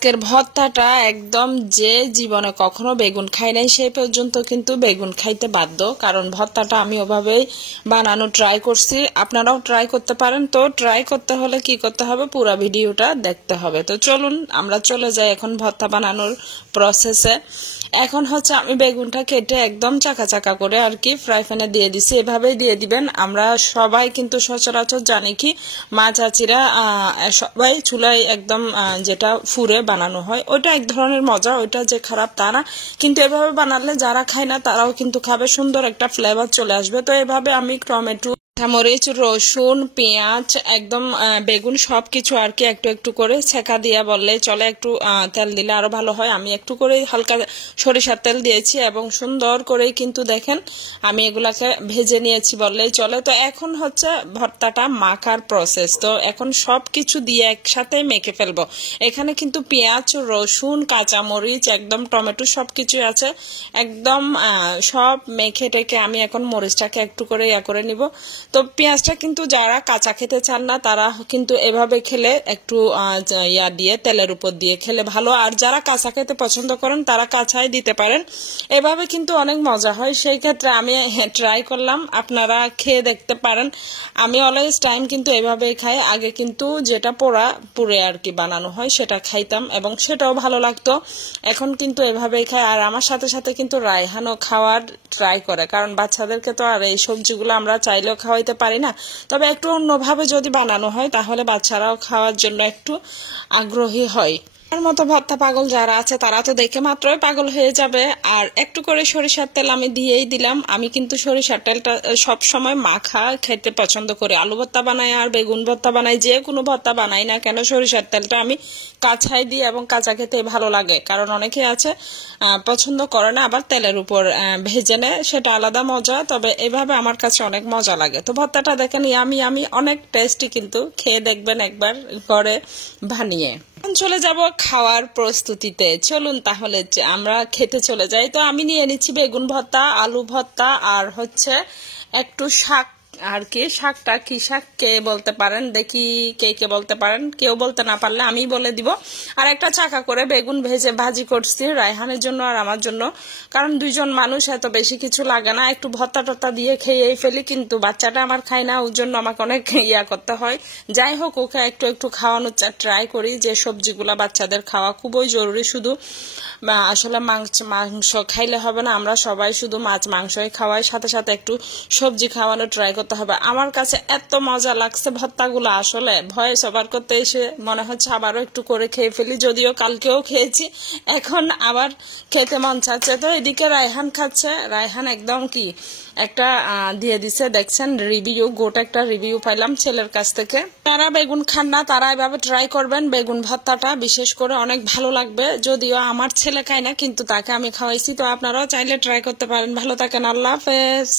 আজকের ভর্তাটা একদম যে জীবনে কখনো বেগুন খায় নাই সেই পর্যন্ত কিন্তু বেগুন খাইতে বাধ্য, কারণ ভর্তাটা আমি ওভাবেই বানানো ট্রাই করছি। আপনারাও ট্রাই করতে পারেন। তো ট্রাই করতে হলে কি করতে হবে, পুরো ভিডিওটা দেখতে হবে। তো চলুন আমরা চলে যাই এখন ভর্তা বানানোর প্রসেসে। এখন হচ্ছে আমি বেগুনটা কেটে একদম চাকা চাকা করে আর কি ফ্রাই প্যানে দিয়ে দিছি। এভাবেই দিয়ে দিবেন। আমরা সবাই কিন্তু সচরাচর জানি কি মা চাচিরা সবাই চুলায় একদম যেটা ফুরে বানানো হয় ওইটা এক ধরনের মজা, ওইটা যে খারাপ তা না, কিন্তু এভাবে বানালে যারা খায় না তারাও কিন্তু খাবে, সুন্দর একটা ফ্লেভার চলে আসবে। তো এভাবে আমি টমেটো, মরিচ, রসুন, পেঁয়াজ, একদম বেগুন সবকিছু আর কি একটু একটু করে ছেঁকা দিয়ে বললে চলে, একটু তেল দিলে আরো ভালো হয়। আমি একটু করে হালকা সরিষার তেল দিয়েছি এবং সুন্দর করেই কিন্তু দেখেন আমি এগুলাকে ভেজে নিয়েছি বললেই চলে। তো এখন হচ্ছে ভর্তাটা মাখার প্রসেস। তো এখন সবকিছু দিয়ে একসাথে মেখে ফেলবো। এখানে কিন্তু পেঁয়াজ, রসুন, কাঁচামরিচ, একদম টমেটো সবকিছু আছে, একদম সব মেখে টেকে আমি এখন মরিচটাকে একটু করে করে নিব। তো পেঁয়াজটা কিন্তু যারা কাঁচা খেতে চান না তারা কিন্তু এভাবে খেলে একটু দিয়ে তেলের উপর দিয়ে খেলে ভালো, আর যারা কাঁচা খেতে পছন্দ করেন তারা কাঁচাই দিতে পারেন। এভাবে কিন্তু অনেক মজা হয়। সেই ক্ষেত্রে আমি ট্রাই করলাম, আপনারা খেয়ে দেখতে পারেন। আমি অলওয়েজ টাইম কিন্তু এভাবেই খাই। আগে কিন্তু যেটা পুরে আর কি বানানো হয় সেটা খাইতাম এবং সেটাও ভালো লাগতো। এখন কিন্তু এভাবেই খাই। আর আমার সাথে সাথে কিন্তু রায়হানও খাওয়ার ট্রাই করে, কারণ বাচ্চাদেরকে তো আর এই সবজিগুলো আমরা চাইলেও খাওয়াইতে পারি না। তবে একটু অন্যভাবে যদি বানানো হয় তাহলে বাচ্চারাও খাওয়ার জন্য একটু আগ্রহী হয়। আমার মতো ভর্তা পাগল যারা আছে তারা তো দেখে মাত্রই পাগল হয়ে যাবে। আর একটু করে সরিষার তেল আমি দিয়েই দিলাম। আমি কিন্তু সরিষার তেলটা সব সময় মাখা খেতে পছন্দ করি। আলু ভর্তা বানাই আর বেগুন ভর্তা বানাই, যে কোনো ভর্তা বানাই না কেন সরিষার তেলটা আমি কাঁচাই দিই এবং কাঁচা খেতে ভালো লাগে। কারণ অনেকে আছে পছন্দ করে না, আবার তেলের উপর ভেজে নেয়, সেটা আলাদা মজা। তবে এভাবে আমার কাছে অনেক মজা লাগে। তো ভর্তাটা দেখেন আমি অনেক টেস্টি, কিন্তু খেয়ে দেখবেন একবার ঘরে বানিয়ে। চলে যাব খাওয়ার প্রস্তুতিতে। চলুন তাহলে আমরা খেতে চলে যাই। তো আমি নিয়ে নিচ্ছি বেগুন ভর্তা, আলু ভর্তা আর হচ্ছে একটু শাক আর কি। শাকটা কি শাক কে বলতে পারেন দেখি, কে বলতে পারেন। কেউ বলতে না পারলে আমি বলে দিব। আর একটা চাকা করে বেগুন ভাজি করছি রায়হানের জন্য আর আমার জন্য, কারণ দুইজন মানুষ, এত বেশি কিছু লাগে না, একটু ভর্তা টর্তা দিয়ে খেয়েই ফেলি। কিন্তু বাচ্চাটা আমার খায় না, ওর জন্য আমাকে অনেক করতে হয়। যাই হোক, ওকে একটু একটু খাওয়ানোর ট্রাই করি। যে সবজিগুলা বাচ্চাদের খাওয়া খুবই জরুরি। শুধু আসলে মাংস খাইলে হবে না, আমরা সবাই শুধু মাছ মাংসই খাওয়াই, সাথে সাথে একটু সবজি খাওয়ানো ট্রাই করতে হবে। আমার কাছে এত মজা লাগছে ভর্তাগুলো, আসলে ভয়েস ওভার করতে এসে মনে হচ্ছে আবারও একটু করে খেয়ে ফেলি, যদিও কালকেও খেয়েছি, এখন আবার খেতে মন চাচ্ছে। তো এদিকে রায়হান খাচ্ছে। রায়হান একদম কি একটা দিয়ে দিছে, দেখছেন রিভিউ, গোটা একটা রিভিউ পাইলাম ছেলের কাছ থেকে। তারা বেগুন খান না তারা এভাবে ট্রাই করবেন। বেগুন ভর্তাটা বিশেষ করে অনেক ভালো লাগবে, যদিও আমার ছেলে খায় না কিন্তু তাকে আমি খাওয়াইছি। তো আপনারাও চাইলে ট্রাই করতে পারেন। ভালো থাকেন, আল্লাহ হাফেজ।